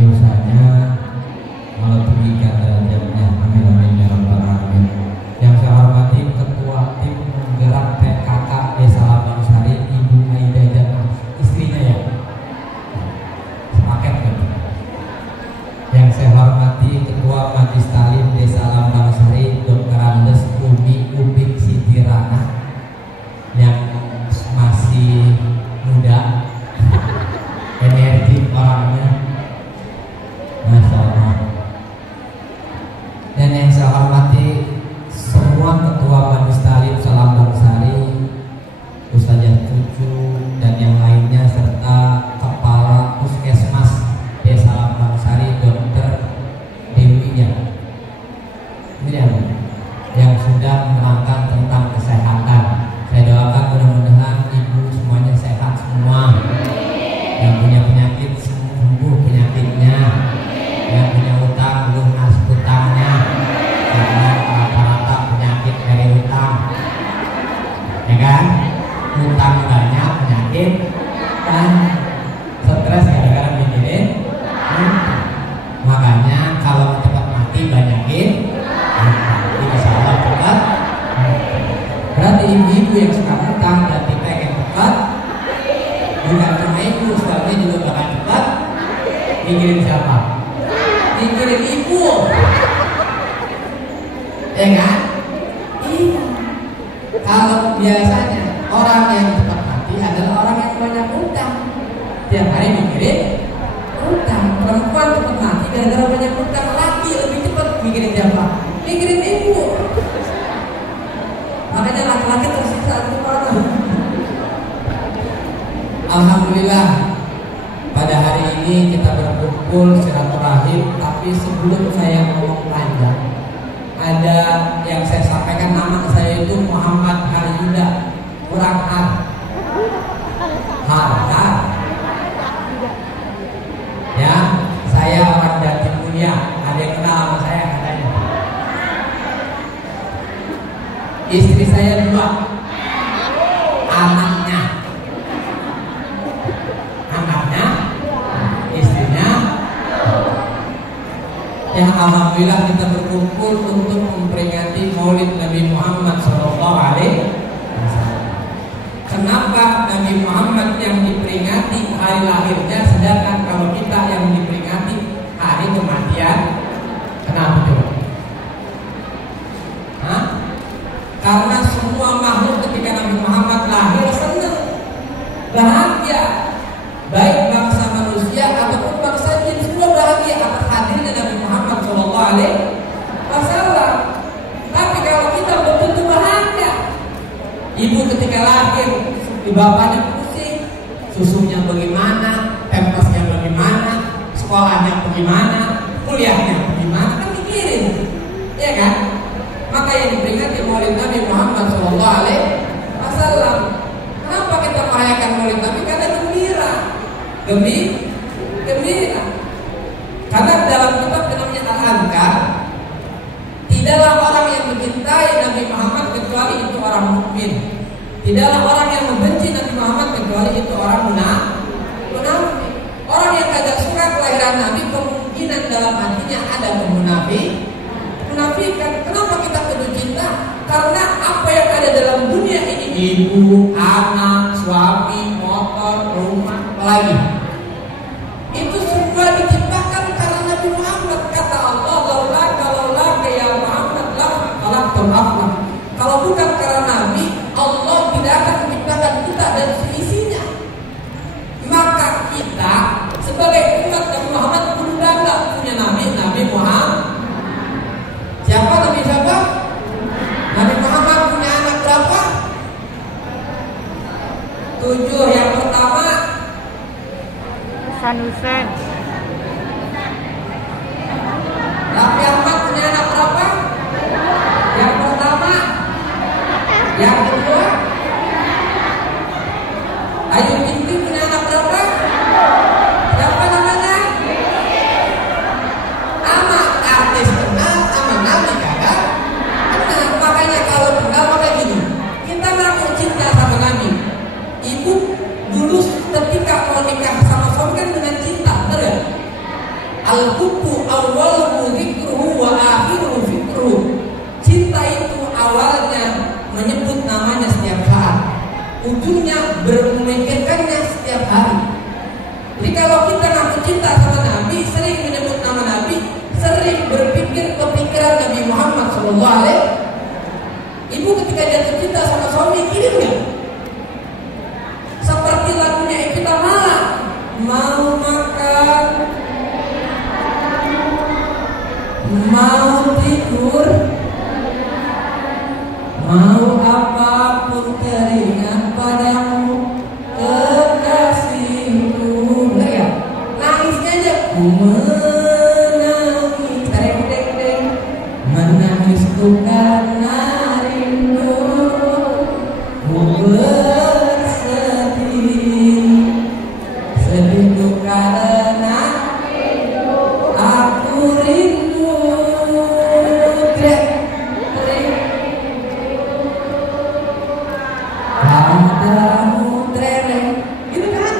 dosanya, Allah tinggikan derajatnya. Amin amin ya rabbal alamin. Yang saya hormati Ketua Tim Penggerak PKK Desa Lambang Sari, Ibu Aida Jannah, istrinya ya, sepaket kan. Yang saya hormati Ketua Majlis Talim Desa Lambang Sari, Dr. Andes Umi Ubik Siti Rana, yang masih muda, energi orangnya, Masya Allah. Dan yang saya hormati semua Ketua Majlis Talim Lambang Sari, Ustazah Cucu dan yang lainnya, serta Kepala Puskesmas Desa Lambang Sari, Dr. Dewi ya. Ini yang sudah menerangkan tentang kesehatan. Saya doakan mudah-mudahan ibu semuanya sehat semua. Yang punya penyakit sembuh penyakitnya. Yang punya utang lunas utangnya. Karena rata-rata penyakit dari utang, ya kan? Utang banyak, penyakit kan, stres gara-gara mikirin utang. Makanya kalau cepat mati banyakin utang, insya Allah cepat. Berarti ibu-ibu yang suka utang dan pengen cepat, bukan cuma ibu, suaminya juga bakal cepat. Mikirin siapa? Mikirin ibu, ya kan? Iya. Kalau biasanya orang yang cepat mati adalah orang yang banyak utang, tiap hari mikirin utang. Perempuan cepat mati gara-gara banyak utang. Laki lebih cepat mikirin siapa? Mikirin ibu. Makanya laki-laki tersiksa di mana? Alhamdulillah pada hari ini kita berkumpul silaturahim. Tapi sebelum saya ngomong panjang, ada yang saya sampaikan. Nama saya itu Muhammad Haryuda, kurang harta. Ya, saya orang Jatimulya. Ada yang kenal sama saya katanya. Istri saya 2, anaknya, istrinya. Ya alhamdulillah kita berkumpul untuk memperingati Maulid Nabi Muhammad SAW. Kenapa Nabi Muhammad yang diperingati hari lahirnya, sedangkan kalau kita yang diperingati hari kematian? Kenapa coba? Karena semua makhluk ketika Nabi Muhammad lahir senang, bahagia, baik bangsa manusia ataupun bangsa jin, semua bahagia atas hadirnya Nabi Muhammad SAW. Tapi kalau kita betul-betul bahagia, ibu ketika lahir, bapaknya pusing, susunya bagaimana, pampasnya bagaimana, sekolahnya bagaimana, kuliahnya bagaimana, kan mikirin, ya kan? Maka yang diperingati Maulid Nabi Muhammad SAW. Kenapa kita merayakan Maulid Nabi? Karena gembira, gembira. Karena dalam kitab namanya Al-Anqar, tidaklah orang yang mencintai Nabi Muhammad kecuali itu orang mukmin. Tidaklah orang yang membenci Nabi Muhammad kecuali itu orang munafik. Orang yang tidak suka kelahiran Nabi, kemungkinan dalam hatinya ada munafikan. Kenapa kita kudu cinta? Karena apa yang ada dalam dunia ini, ibu, anak, suami, motor, rumah, apalagi, itu semua diciptakan karena Nabi Muhammad. Kata Allah, laulah ya Muhammad lah khalaqtul aflah. Kalau bukan karena Nabi, Allah tidak akan menciptakan kita dan seisinya. Maka kita sebagai umat Nabi Muhammad kudu bangga punya Nabi Muhammad. Siapa Nabi siapa? Nabi Muhammad punya anak berapa? 7. Yang pertama Al-hubbu awwaluhu dzikruhu wa akhiruhu fikruhu. Cinta itu awalnya menyebut namanya setiap saat, ujungnya memikirkannya setiap hari. Jadi kalau kita ngaku cinta sama Nabi, sering menyebut nama Nabi, sering berpikir kepikiran Nabi Muhammad SAW. Ibu ketika jatuh cinta sama suami, kirim nggak? Seperti lagunya Evita Mala, mau makan, mau tidur, mau apapun teringat padamu, kekasihku. Enggak ya? Nangisnya aja, ku menangis, tereng, menangis tuh karena rindu, ku bersedih, sedih tuh karena aku rindu. Padamu treleng, gitu kan?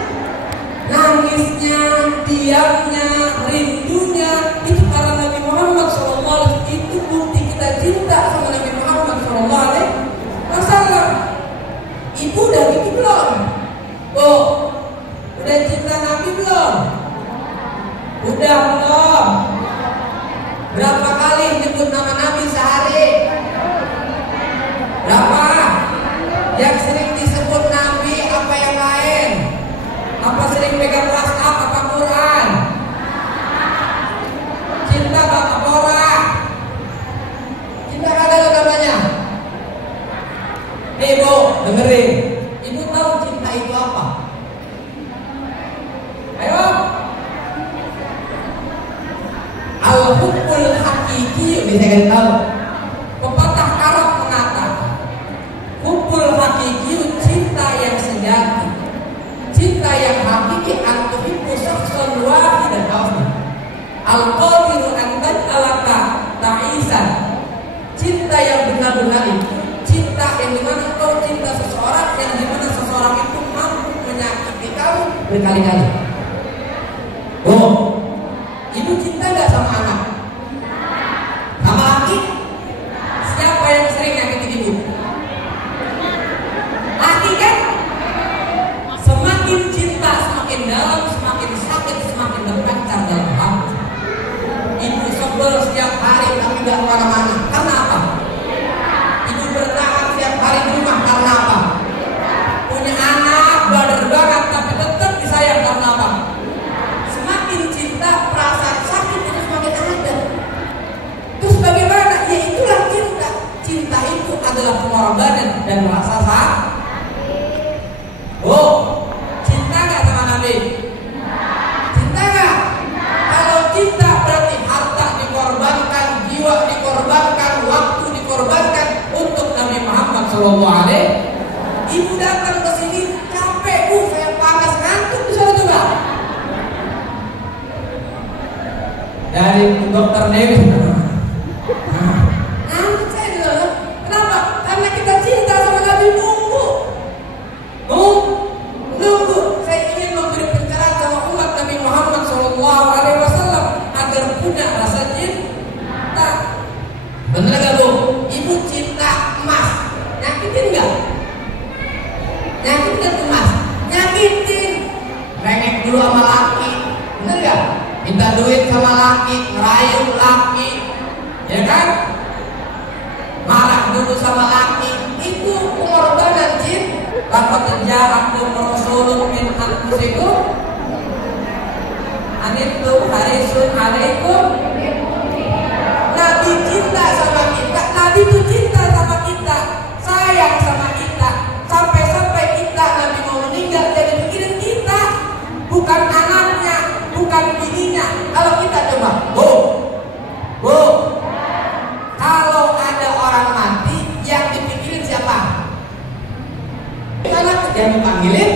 Nangisnya, diamnya, rindunya itu karena Nabi Muhammad SAW. Itu bukti kita cinta sama Nabi Muhammad SAW. Ibu udah gitu belum? Oh, udah cinta Nabi belum? Udah belum? Berapa kali nyebut nama Nabi sehari? Berapa? Yang sering disebut Nabi apa yang lain? Apa sering pegang WhatsApp apa Quran? Cinta apa Bora? Cinta kagak namanya? Ibu dengerin. Ibu tahu cinta itu apa? Ayo. Al-hubbul hakiki, bisa kita tahu. Pepatah Arab mengatakan, hubbul hakiki, cinta yang sejati, cinta yang hakiki, antuhibbu syakhsan wahidan awli, al-qadiru an taj'alaka ta'isan. Cinta yang benar-benar itu cinta yang dimana kau cinta seseorang, yang dimana seseorang itu mampu menyakiti kamu berkali-kali. Oh, ibu cinta gak sama anak? Sama laki? Siapa yang sering nyakitin ibu? Laki kan? Semakin cinta, semakin dalam, semakin sakit, semakin terpancar dalam hati. Ibu sebel setiap hari tapi gak kemana-mana. Karena apa? Ibu bertahan setiap hari di rumah karena apa? Punya anak, brother banget, tapi tetap disayang karena apa? Semakin cinta, perasaan sakit itu semakin ada. Terus bagaimana? Ya itulah cinta. Cinta itu adalah pengorbanan dan rasa sakit. Oh, cinta gak sama Nabi? Cinta gak? Kalau cinta berarti harta dikorbankan, jiwa dikorbankan, waktu dikorbankan untuk Nabi Muhammad SAW. Ibu datang ke sini capek, Bu, saya panas ngantuk, bisa coba. Dari dokter Dewi. Ngantuk saya juga. Kenapa? Karena kita cinta sama Nabi. Nunggu. Saya ingin memberi pencerahan sama umat Nabi Muhammad SAW agar punya rasa cinta. Bener gak, Bu? Ibu cinta emas, nyakitin gak? Nyakitin emas? Nyakitin. Rengek dulu sama laki, bener gak? Minta duit sama laki, ngerayu laki, ya kan? Marah dulu sama laki, itu pengorbanan cinta. Laqad ja'akum rasulun min anfusikum anittum harisun alaikum. Nabi cinta sama kita, Nabi itu cinta sama kita, sayang sama kita, sampai-sampai kita Nabi mau meninggal jadi pikirin kita, bukan anaknya, bukan bininya. Kalau kita coba, Bu, kalau ada orang mati yang dipikirin siapa? Karena yang dipanggilin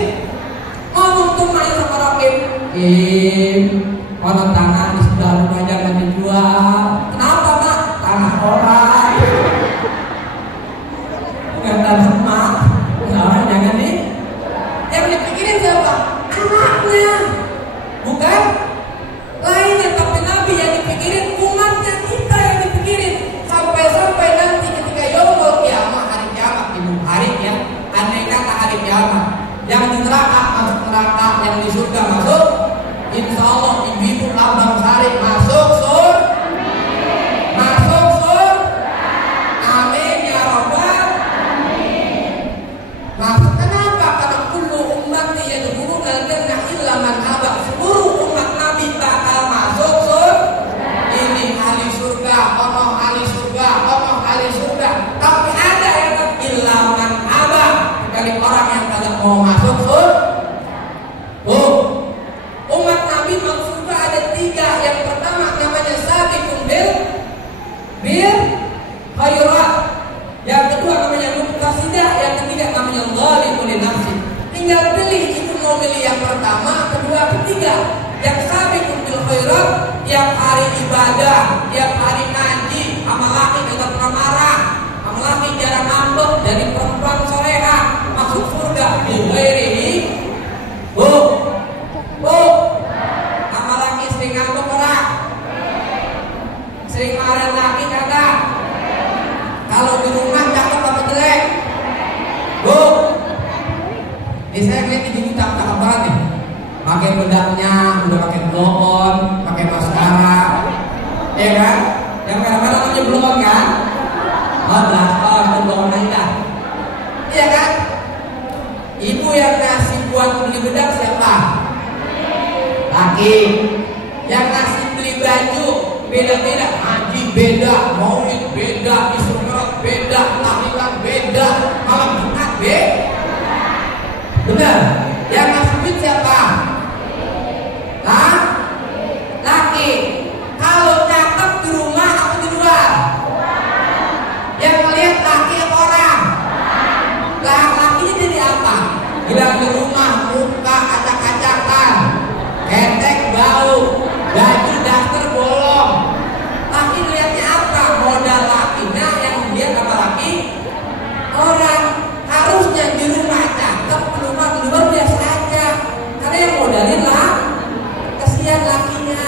ngomong tuh main sama Rokim, konon tanah di sebelah rumah jangan dijual. Kenapa, Mak? Tanah orang, bukan tanah Mak. Nah, jangan nih. Yang dipikirin siapa? Anaknya, bukan lainnya. Tapi ibadah, tiap hari ngaji, sama laki kagak pernah marah, sama laki jarang ngambek, jadi perempuan soleha, masuk surga. Biwairi, bu, sama laki sering ngambek orang, sering marah laki kagak. Kalau di rumah cakep apa jelek? Bu, ini saya lihat ini cakep banget nih. Pakai bedaknya, udah pakai blow-on, pakai maskara, ya kan? Yang merah-merah namanya blow-on kan? Oh, itu blow-on aja. Iya kan? Ibu yang ngasih buat beli bedak siapa? Laki. Yang ngasih beli baju beda-beda, haji beda, maulid beda, Isra beda, tahlilan beda, malam Jumat beda. Benar? Yang ngasih duit siapa? Laki. Kalau cakep di rumah atau di luar? Yang melihat laki apa orang? Lakinya jadi apa? Bilang di rumah muka acak-acakan, ketek bau, baju daster bolong. Laki lihatnya apa? Modal lakinya yang dia apa laki? Orang. Harusnya di rumah cakep, di luar biasa aja. Karena yang modalin lah kasihan lakinya.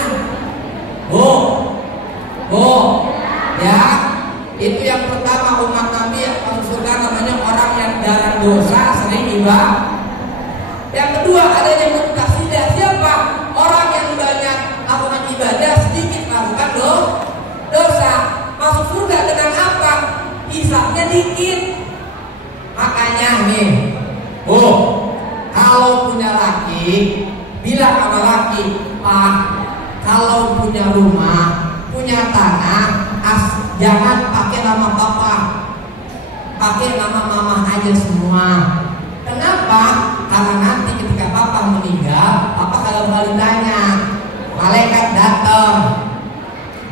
Ya, itu yang pertama umat Nabi yang masuk surga namanya orang yang dalam dosa sering ibadah. Yang kedua adanya mutasidah. Siapa? Orang yang banyak lakukan ibadah, sedikit melakukan dosa. Masuk surga dengan apa? Hisabnya dikit. Makanya nih, kalau punya laki, bilang sama laki, Pak, kalau punya rumah, punya tanah, jangan pakai nama papa, pakai nama mama aja semua. Kenapa? Karena nanti ketika papa meninggal, papa kalau balik tanya, malaikat datang,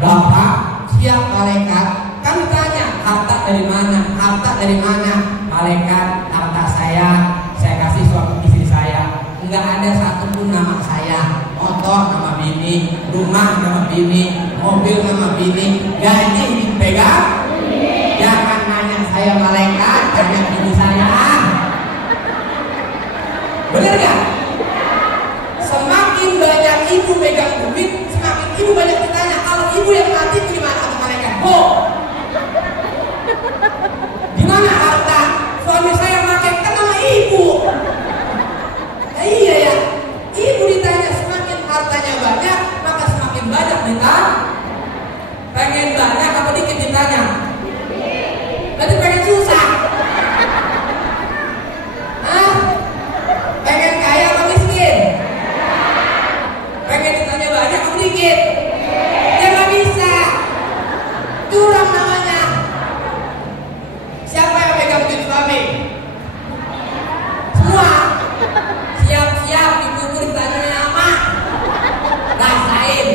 bapak siap malaikat, kami tanya harta dari mana? Harta dari mana? Malaikat, harta saya kasih suami istri saya. Enggak ada satupun nama saya. Motor nama bini, rumah nama bini, mobil nama bini, gaji dipegang. Jangan nanya saya malaikat, tanya bini saya. Benar gak? Semakin banyak ibu pegang duit, semakin ibu banyak ditanya. Kalau ibu yang mati gimana atau malaikat? Gimana harta? Suami saya pakai kan nama ibu. Iya ya. Ibu ditanya, semakin hartanya banyak, maka semakin banyak ditanya. Pengen banyak apa dikit ditanya? Berarti pengen susah. Pengen kaya apa miskin? Pengen ditanya banyak apa dikit? Ya nggak bisa. Curang namanya. Siapa yang pegang duit suami? Semua. Siap-siap dikubur ditanya nama. Rasain.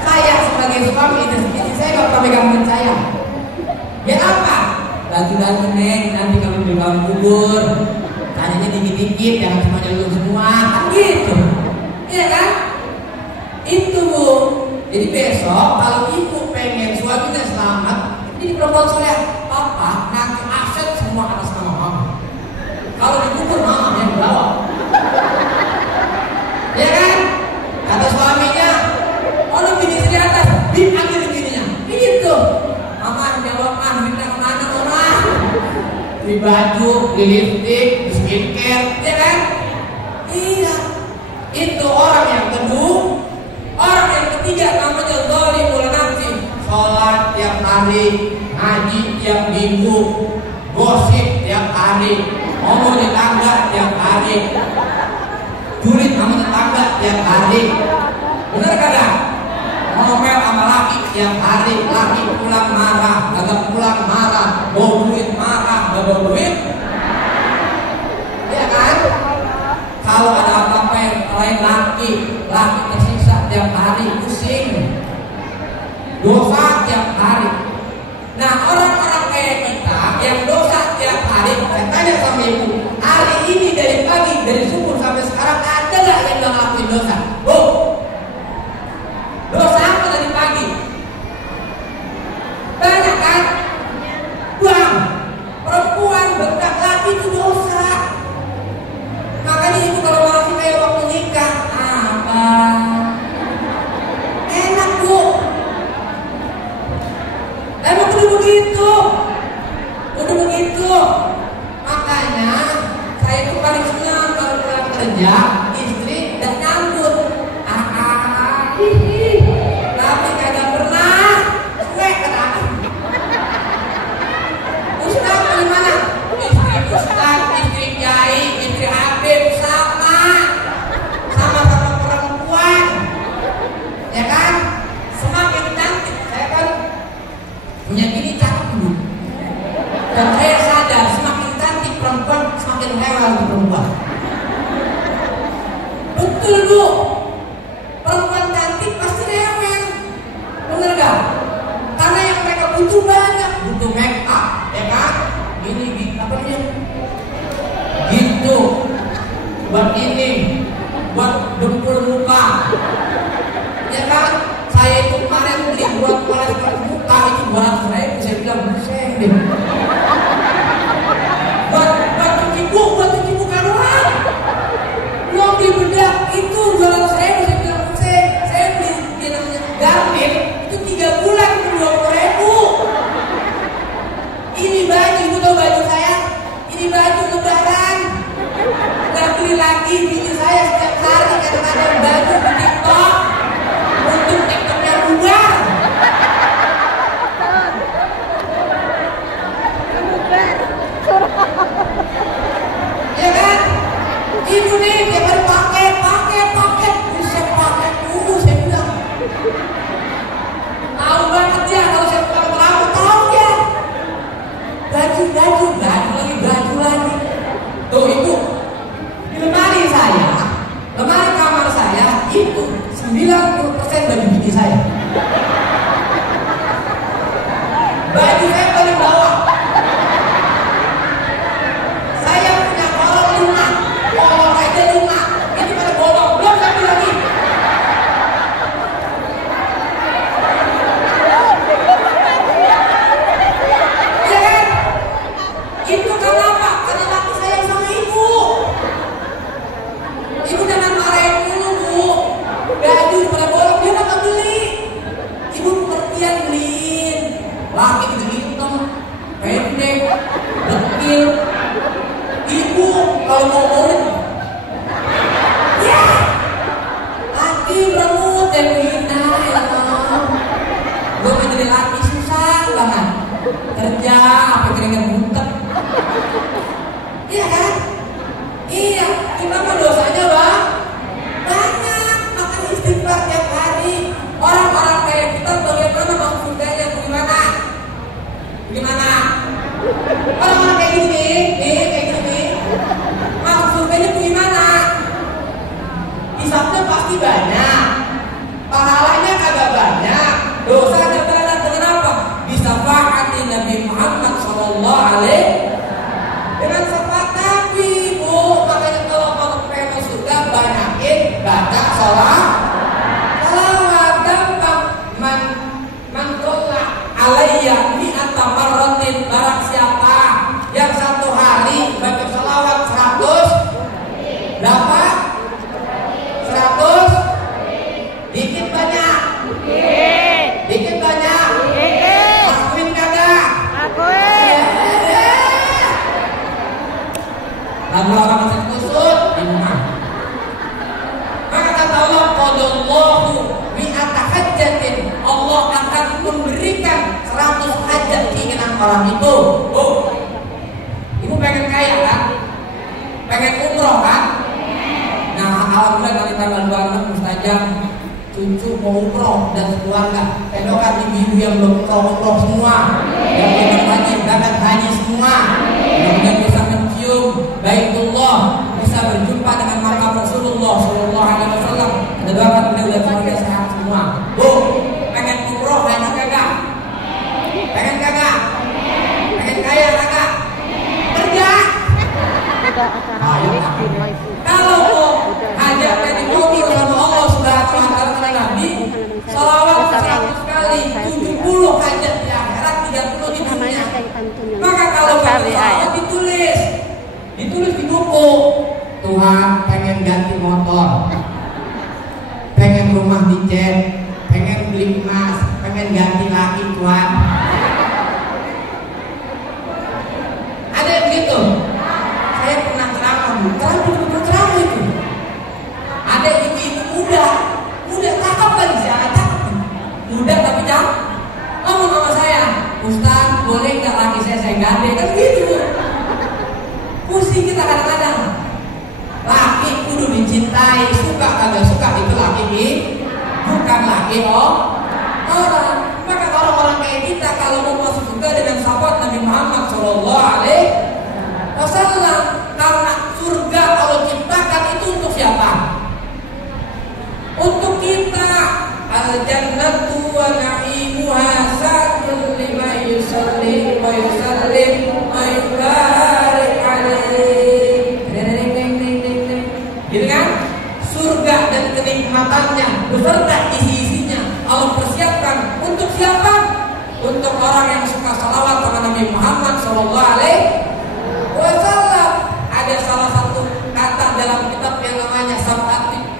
Saya sebagai suami istri saya gak pernah pegang duit saya. Ya apa? Lagi-lagi neng, nanti kami pegang kubur. Tanyanya dikit-dikit, jangan cuma dulu semua. Kan gitu. Iya kan? Itu bu. Jadi besok kalau ibu pengen suaminya selamat, ini perempuan soleh, papa nanti aset semua atas nama mama. Kalau dikubur mama yang bawa. Ya kan? Kata suaminya, orang bini di atas, diambil bininya. Gitu. Mama jawab, duitnya kemana orang? Di baju, di lipstick, di skincare, ya kan? Iya. Itu orang yang kedua. Orang yang ketiga namanya zalimul nafsi. Sholat tiap hari, ngaji tiap minggu, gosip tiap hari, ngomong tetangga tiap hari, julid sama tetangga tiap hari. Bener kagak? Ngomel sama laki tiap hari, laki pulang marah, kagak pulang marah, bawa duit marah, gak bawa duit. Iya kan? Kalau ada apa-apa yang lain laki tersiksa tiap hari, pusing, dosa tiap hari. Nah orang-orang kayak kita yang dosa tiap hari, saya tanya sama ibu, hari ini dari pagi, dari subuh sampai sekarang ada gak yang gak ngelakuin dosa? Dosa apa dari pagi? Dan saya sadar semakin cantik perempuan semakin rewel perempuan. Betul Bu, perempuan cantik pasti rewel, bener gak? Karena yang mereka butuh banyak, butuh make up, ya kan? Ini apa namanya? Gitu, buat ini, buat dempul muka, ya kan? Saya itu kemarin beli buat poles muka itu 200.000, saya bilang buset deh. Buat cuci muka doang. Belum dibedak itu 200.000, saya bilang buset. Saya beli di namanya Garmin itu 3 bulan 20.000. Ini baju, tau baju saya? Ini baju lebaran. Gak beli lagi bini saya setiap hari kadang-kadang baju di TikTok. Untuk TikToknya bubar. Ya kan? Ibu nih tiap hari pakai. Bisa pakai dulu, saya bilang. Tahu banget dia kalau saya pulang terlalu, tahu dia. Baju lagi. Tuh ibu, di lemari kamar saya itu 90% baju bini saya. Baju saya paling bawah. Saya punya kolong aja 5. Ini pada bolong, belum sampai lagi. Iya kan? Itu kenapa? Karena laki saya sama ibu. Ibu jangan marahin dulu Bu. Baju pada bolong dia bakal beli. Ibu pengertian beliin. Laki itu hitam, pendek, dekil. Ibu kalau mau murid, ya laki remut dan hina ya. Gue menjadi laki susah banget. Kerja apa keringat butek. Iya kan? Iya, kita mah dosanya Bang banyak, makan istighfar tiap hari. Orang-orang kayak kita bagaimana masuk surganya? Gimana? Orang-orang kayak gini, masuk surganya gimana? Hisabnya pasti banyak, pahalanya kagak banyak, dosanya berat dengan apa? Bisafaati Nabi Muhammad Sallallahu Alaihi dengan syafaat Nabi Bu. Makanya kalau pengen surga banyakin baca salawat gampang. Man qalla alayya mi'ata marratin, barang siapa yang satu hari baca salawat 100 berapa? 100 dikit banyak? Dikit banyak? Akuin kagak? Lagu-lagu masih kusut di rumah. Maka kata Allah, qadallahu mi'ata hajjatin, Allah akan memberikan 100 hajat keinginan orang itu. Oh, ibu pengen kaya kan? Pengen umroh kan? Nah, alhamdulillah kali tanggal 26 mustajab cucu mau umroh dan keluarga. Tedokan ibu yang belum umroh semua, yang belum haji semua. Mudah-mudahan bisa mencium Baitullah, bisa berjumpa dengan makam Rasulullah Sallallahu Alaihi Wasallam. Kita doakan mudah-mudahan keluarga sehat semua. Bu, pengen umroh haji kagak? Pengen kagak? Pengen kaya kagak? Kerja. Kalau mau hajat yang dikabul sama Allah Subhanahu wa taala kata Nabi, salawat 100 kali, 70 hajat di akhirat, 30 di dunia. Maka kalau salawat ditulis di buku. Tuhan pengen ganti motor, pengen rumah dicat, pengen beli emas, pengen ganti laki Tuhan. Ada yang begitu? Saya pernah ceramah itu. Ada ibu-ibu muda cakep kan, cakep, muda tapi cakep. Ngomong sama saya, Ustaz boleh nggak laki saya ganti? Kan gitu. Pusing kita kadang-kadang. Laki kudu dicintai, suka kagak suka itu laki ini, bukan laki orang. Maka orang-orang kayak kita kalau mau masuk surga dengan sahabat Nabi Muhammad Sallallahu Alaihi Wasallam. Karena surga kalau ciptakan itu untuk siapa? Untuk kita. Al-jannatu wa na'imuha sa'dun liman yusalli wa yusallim wa yubarik alaih. Gitu kan? Surga dan kenikmatannya beserta isi-isinya Allah persiapkan untuk siapa? Untuk orang yang suka salawat kepada Nabi Muhammad Sallallahu Alaihi Wasallam. Ada salah satu kata dalam kitab yang namanya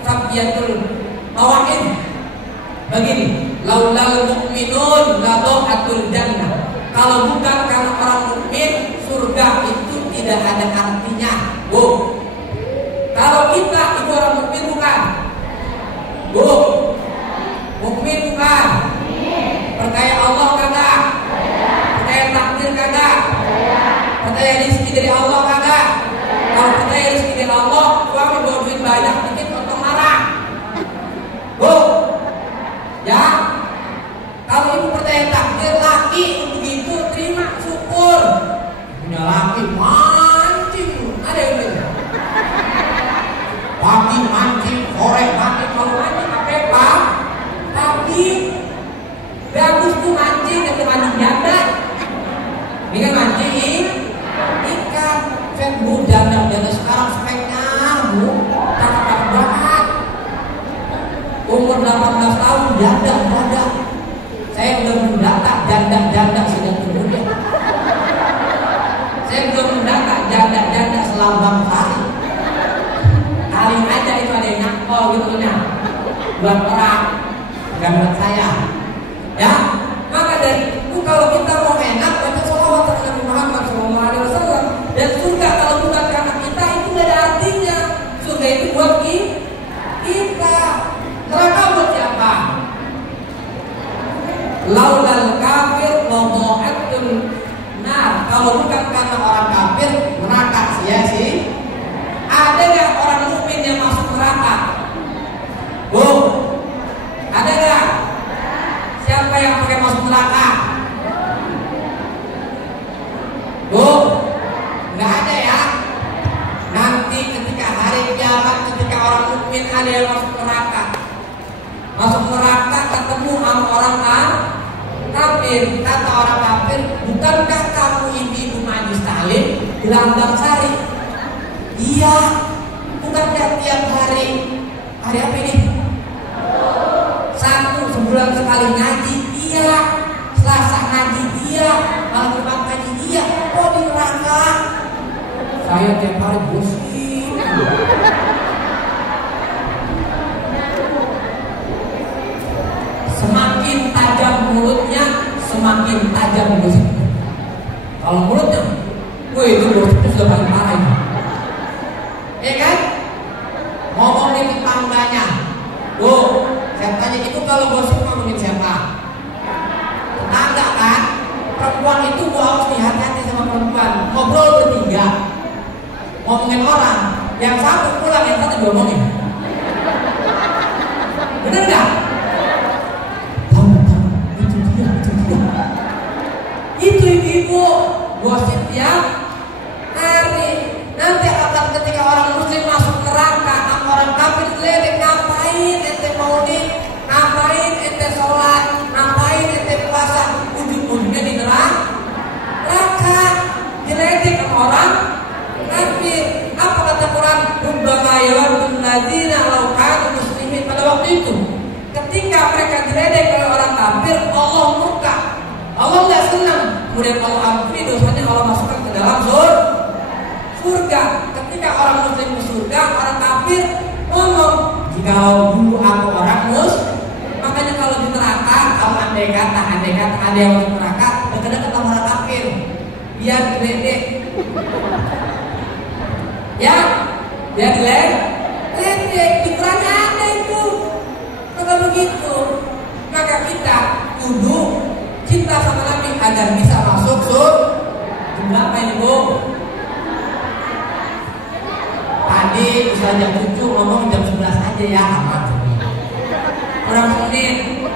Sabyatul Mawa'id. Begini, laulal mu'minun la dha'atul jannah. Kalau bukan karena orang mukmin, surga itu tidak ada artinya. Bu. Kalau kita itu orang mukmin bukan? Bu. Mukmin bukan? Percaya Allah kagak? Percaya takdir kagak? Percaya rezeki dari Allah kagak? Kalau percaya rezeki dari Allah, suami bawa duit banyak dikit untuk marah. Bu. Ya, kalau ibu percaya takdir laki begitu, terima syukur. Punya laki mancing, ada yang bilang pagi mancing, sore mancing, kalau mancing pakai apa? Tapi bagus tuh mancing, tapi mancing janda. Ini kan mancing ikan. Saya bu janda sekarang speknya bu tak banget. Umur 18 tahun janda. Saya belum mendata janda sudah kemudian. Saya belum mendata janda selambang kali. Kali aja itu ada yang nyakol gitu nya. Buat perang, bukan buat saya. Ya, maka dari itu kalau kita mau enak baca sholawat kepada Nabi Muhammad Sallallahu Alaihi Wasallam. Dan surga kalau bukan karena kita itu tidak ada artinya. Surga itu buat kita. Neraka buat siapa? Laulal kafir ladha'atul nar. Kalau bukan karena orang kafir, neraka sia-sia. Ada nggak orang mukmin yang masuk neraka? Bu, ada nggak? Siapa yang pakai masuk neraka? Bu, nggak ada ya. Nanti ketika hari kiamat, ketika orang mukmin ada yang masuk neraka. Masuk neraka ketemu sama orang kafir. Kata orang kafir, bukankah kamu ibu Majlis Talim di Lambang Sari? Iya. Bukankah tiap hari apa ini? Satu sebulan sekali ngaji? Iya. Selasa ngaji? Iya. Malam Jumat ngaji? Iya. Kok di neraka? Saya tiap hari bosan. Semakin tajam mulutnya, semakin tajam gosipnya. Kalau mulutnya, itu gosipnya sudah paling parah ini. Ya kan? Ngomongin tetangganya. Saya tanya itu kalau gosip ngomongin siapa? Tetangga kan? Perempuan itu gua harus hati-hati sama perempuan. Ngobrol bertiga, ngomongin orang. Yang satu pulang, yang satu diomongin. Bener gak? Itu ibu gosip tiap hari. Nanti akan ketika orang muslim masuk neraka, orang kafir diledek, ngapain ente maulid, ngapain ente sholat, ngapain ente puasa, ujung-ujungnya di neraka. Diledek sama orang kafir. Apa kata Quran? Rubbama yawaddul ladzina law kanu muslimin. Pada waktu itu, ketika mereka diledek oleh orang kafir, Allah murka. Allah tidak senang. Kemudian Allah ampuni dosanya, Allah masukkan ke dalam surga. Ketika orang muslim ke surga, orang kafir ngomong, jika dulu aku orang makanya kalau di neraka, kalau andai kata ada yang masuk neraka, dekat-dekat sama orang kafir, biar diledek. Ya, biar diledek. Pikirannya ada itu. Maka begitu, maka kita kudu cinta sama Nabi agar bisa masuk surga. Berapa ini bu? Tadi Ustaz Cucu ngomong jam 11 aja ya, aman. Orang menit,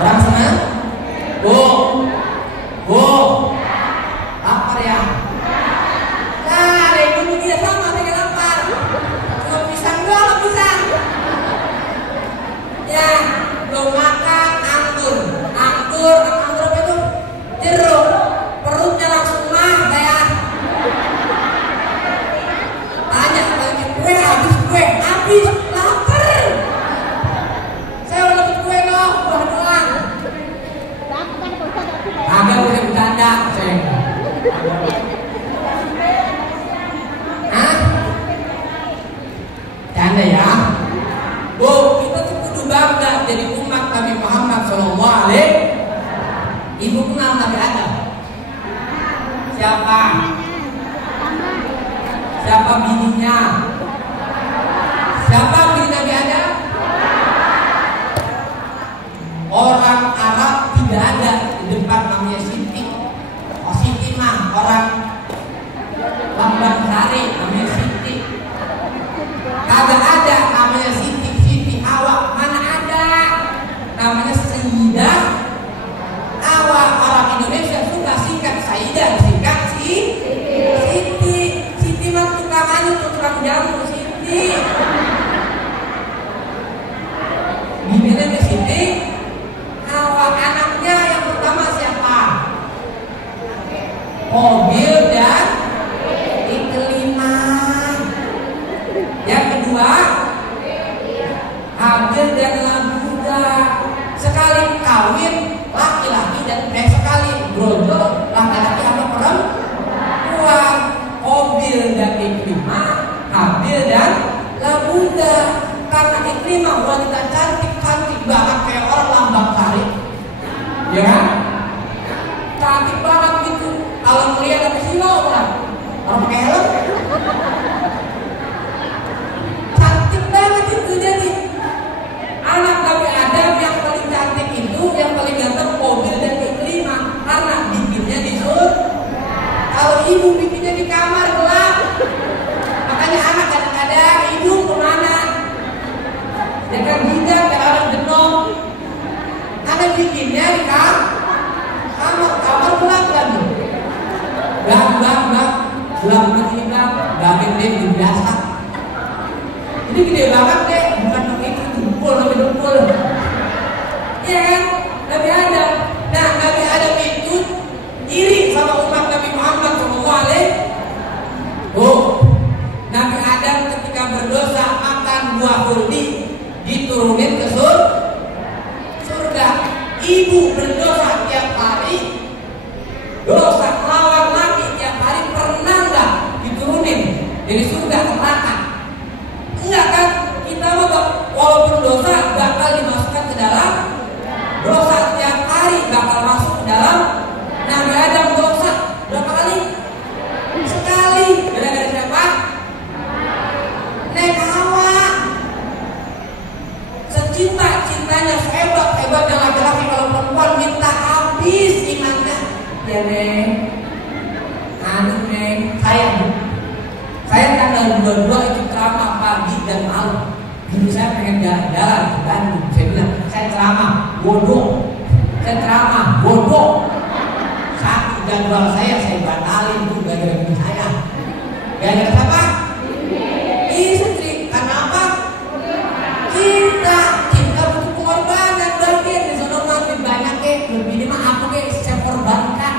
orang sana. Bu, apa siapa? Siapa bininya? Siapa bini Nabi Adam? Orang Arab tidak ada di depan namanya Siti. Oh, Siti mah orang Lambang Sari namanya Siti. Kagak ada namanya Siti, Siti Hawa. Mana ada? Namanya Sayyidah Hawa. Orang Indonesia suka singkat Sayyidah, singkat Siti. Siti mah tukang anu, tukang jamu Siti. Gimana ke Siti? Hawa. Anaknya yang pertama siapa? Qabil dan Iklimah. Yang kedua Habil dan Labuda. Sekali kawin laki-laki dan sekali brojol laki-laki apa perempuan. Qabil dan Iklimah, Habil dan Labuda. Karena Iklimah wanita cantik banget kayak orang Lambang Sari, ya kan? Cantik banget gitu. Kalau melihat apa sih lo kan? Orang pakai helm. Cantik banget itu jadi. Anak Nabi Adam yang paling cantik itu, yang paling ganteng Qabil dan Iklimah. Karena bikinnya di surga. Kalau ibu bikinnya di kamar gelap. Makanya anak kadang-kadang hidung kemana? Ya kan bidang kayak orang jenong. Anak bikinnya di kamar gelap lagi. Gelap begini gamin dia biasa. Ini gede banget deh, bukan begitu dempul. Iya kan? Nabi Adam. Nah, Nabi Adam itu iri sama umat Nabi Muhammad SAW. Nabi Adam ketika berdosa makan buah khuldi diturunin ke surga. Ibu berdosa tiap hari, dosa melawan laki tiap hari, pernah nggak diturunin dari surga ke neraka? Enggak kan? Kita walaupun dosa bakal dimasukkan ke dalam dosa tiap hari, bakal masuk ke dalam. Nabi Adam dosa berapa kali? Sekali. Gara-gara siapa? Nek Hawa. Secinta-cintanya, sehebat-hebatnya laki-laki, kalau perempuan minta habis imannya. Ya Neng, Neng, saya tanggal 22 itu ceramah pagi dan malam. Dulu saya pengen jalan-jalan ke Bandung. Saya bilang, saya ceramah bodoh. Satu jadwal saya batalin tuh gara-gara ini saya. Gara-gara apa? Istri. Karena apa? Cinta butuh pengorbanan. Berarti di sana lebih banyak lebih ini mah aku saya korbankan.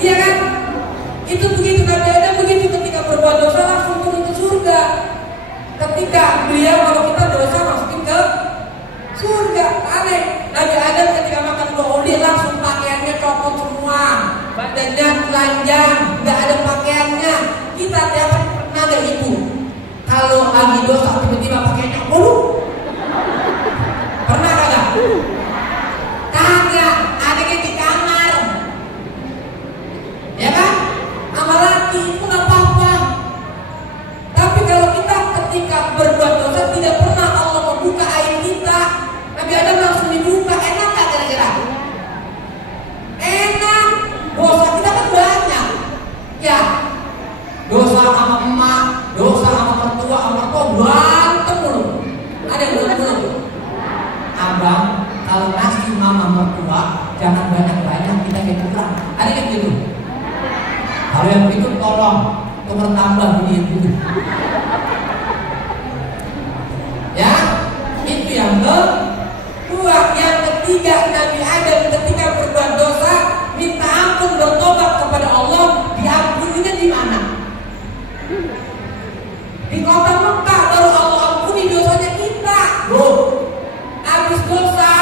Iya kan? Itu begitu. Nabi Adam begitu, ketika berbuat dosa langsung turun ke surga. Ketika beliau, kalau kita dosa masukin ke surga. Aneh. Nabi Adam ketika makan buah khuldi langsung pakaiannya copot semua, badannya telanjang, nggak ada pakaiannya. Kita tiap hari pernah ada ibu kalau lagi dosa tiba-tiba pakaiannya pernah kagak? Kagak. Adanya di kamar, ya kan? Sama laki itu nggak apa-apa. Tapi kalau kita ketika berbuat dosa tidak pernah Allah membuka aib kita. Nabi Adam langsung dibuka. Enak nggak kira-kira? Enak. Dosa kita kan banyak, ya. Dosa sama emak, dosa sama mertua, berantem mulu. Ada yang belum? Abang, kalau ngasih mama mertua jangan banyak-banyak, kita kayak kurang. Ada yang gitu? Kalau yang itu tolong tukar tambah gitu. Ya, itu yang kedua. Yang ketiga, Nabi Adam ketika berbuat dosa minta ampun, bertobat kepada Allah, diampuninya di mana? Di kota Mekah baru Allah ampuni dosanya kita. Habis dosa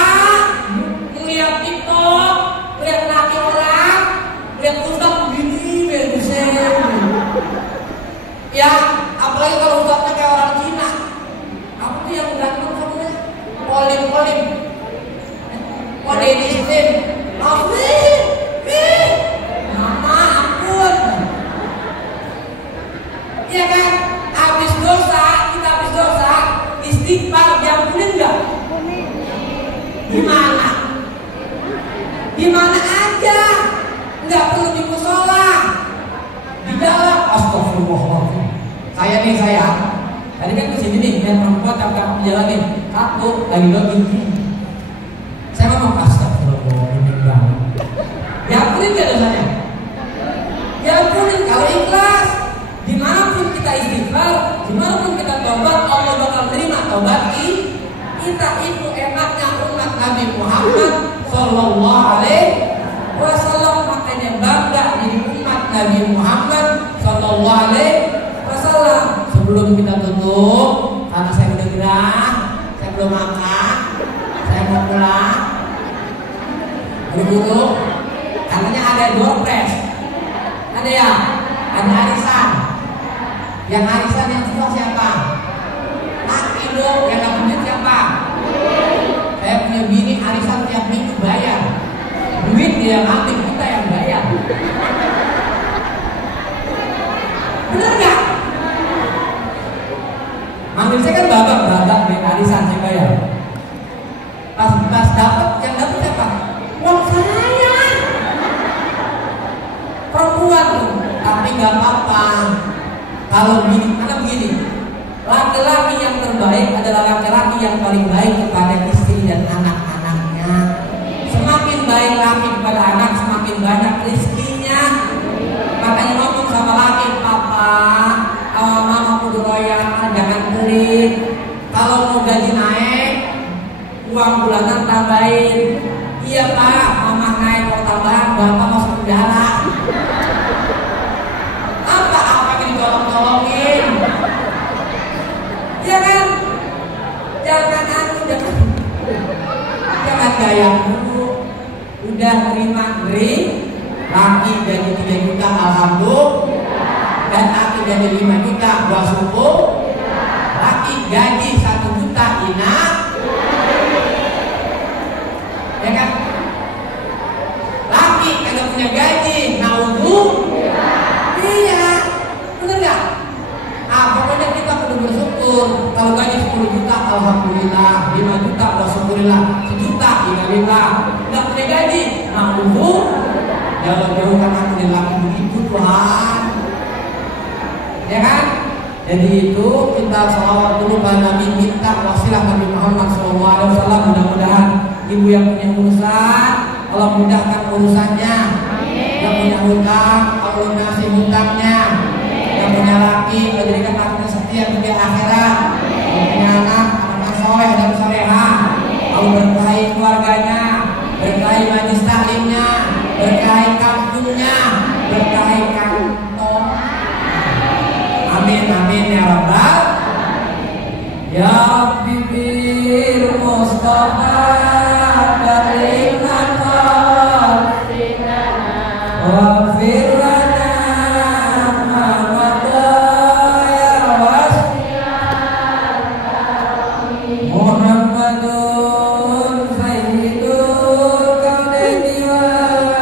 melihat TikTok, melihat laki orang, melihat ustaz begini, istighfar diampunin nggak? Gimana? Gimana aja, nggak perlu di musola, di jalan. Astagfirullahaladzim. Saya tadi kan kesini nih, yang perempuan cakap di jalan nih, satu lagi login. Saya ngomong astagfirullahaladzim banget. Diampunin nggak dosanya? Diampunin kalau ikhlas. Dimanapun kita istighfar, dimanapun kita tobat, Allah bakal terima tobat kita. Itu enaknya umat Nabi Muhammad Sallallahu Alaihi Wasallam. Makanya bangga jadi umat Nabi Muhammad Sallallahu Alaihi Wasallam. Sebelum kita tutup, karena saya udah gerah, saya belum makan, saya mau pulang. Buru-buru, katanya ada doorpress, ada ya, ada arisan. Yang arisan yang susah siapa? Laki dong, yang gak punya siapa? Saya punya bini arisan tiap minggu bayar. Duit dia ngambil, kita yang bayar. Bener gak? Manggil saya kan babak main arisan saya bayar. Pas dapat, yang dapat siapa? Uang saya. Perempuan tuh, tapi gak apa-apa. Kalau begini, karena begini, laki-laki yang terbaik adalah laki-laki yang paling baik kepada istri dan anak-anaknya. Semakin baik laki kepada anak, semakin banyak rezekinya. Makanya ngomong sama laki, papa, mama kudu royal, jangan pelit. Kalau mau gaji naik, uang bulanan tambahin. Iya pak, mama naik kalau tambahan, bapak masuk penjara. Tolongin, ya kan? Jangan gaya dulu. Udah terima laki jadi 3 juta, alhamdulillah. Dan laki jadi 5 juta, gua syukur. Laki gaji 1 juta, inah. Ya kan? Laki kagak punya gaji, iya. Bener gak? Pokoknya kita perlu bersyukur. Kalau gaji 10 juta, alhamdulillah. 5 juta, alhamdulillah. 1 juta, alhamdulillah. Gak punya gaji, jauh-jauhkan aku dari laki begitu Tuhan. Ya kan? Jadi itu kita sholawat dulu pada Nabi, minta wasilah Nabi Muhammad SAW. Mudah-mudahan ibu yang punya urusan, Allah mudahkan urusannya. Yang punya hutang, Allah ngasih hutangnya. Yang punya laki, menjadikan lakinya setia di akhirat. Yang punya anak soleh dan soleha, Allah berkahi keluarganya, berkahi majelis taklimnya, berkahi kampungnya, berkahi kantong. Amin amin ya rabbal. Ya bibir Mustafa karimna wafir lana Muhammad ya wasi'al Muhammadun sayyidul kaunaini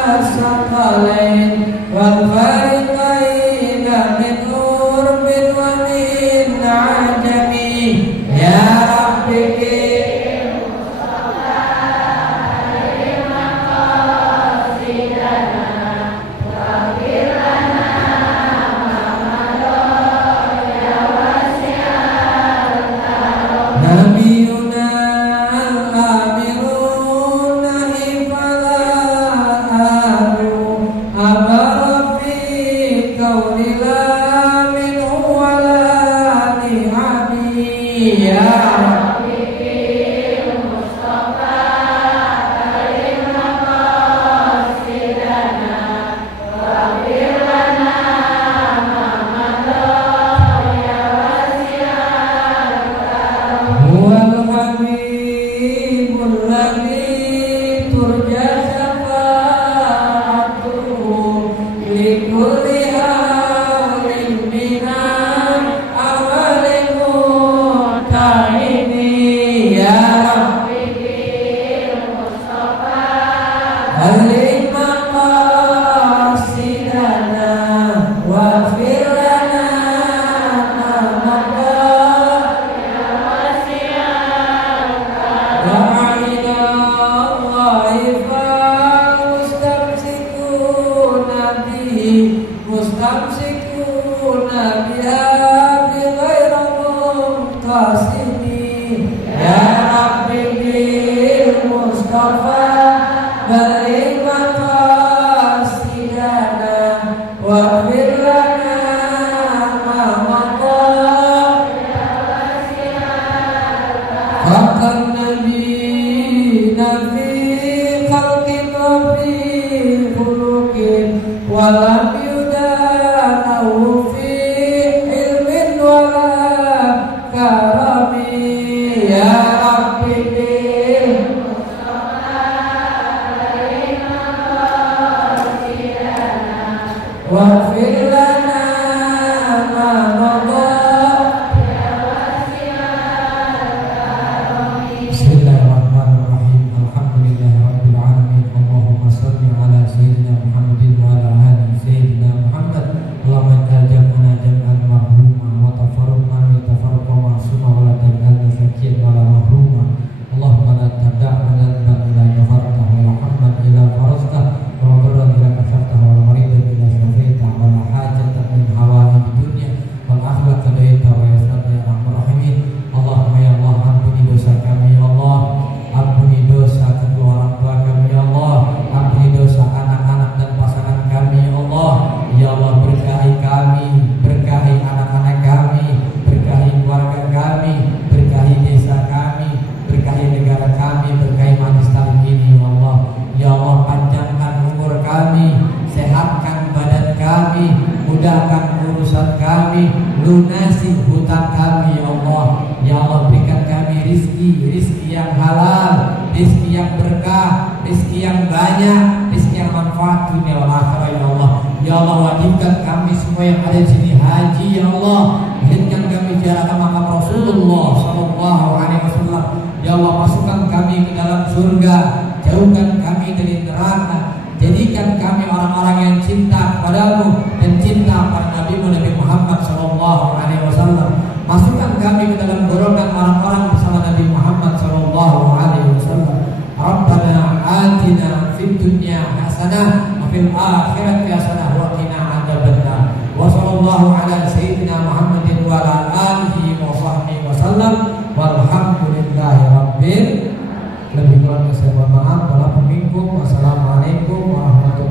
was-saqalain wal fariqain min urbin wa min ajami ya rabbi lunasi hutang kami ya Allah. Ya Allah, berikan kami rizki yang halal, rizki yang berkah, rizki yang banyak, rizki yang manfaat dunia wal akhirah ya Allah. Ya Allah, wajibkan kami semua yang ada di sini haji ya Allah. Berikan kami ziarah ke makam Rasulullah sallallahu alaihi wasallam. Ya Allah, masukkan kami ke dalam surga, jauhkan kami dari neraka. Jadikan kami orang-orang yang cinta kepadamu dan cinta pada Nabi Muhammad sallallahu alaihi wasallam. Masukkan kami ke dalam golongan orang-orang bersama Nabi Muhammad sallallahu alaihi wasallam. Rabbana atina fid dunya hasanah wa fil akhirati hasanah wa qina adzabannar. Wa sallallahu ala sayyidina Muhammadin wa ala alihi wa sahbihi wasallam. Walhamdulillahi rabbil. Lebih kurang saya mohon maaf. Wassalamualaikum warahmatullahi wabarakatuh.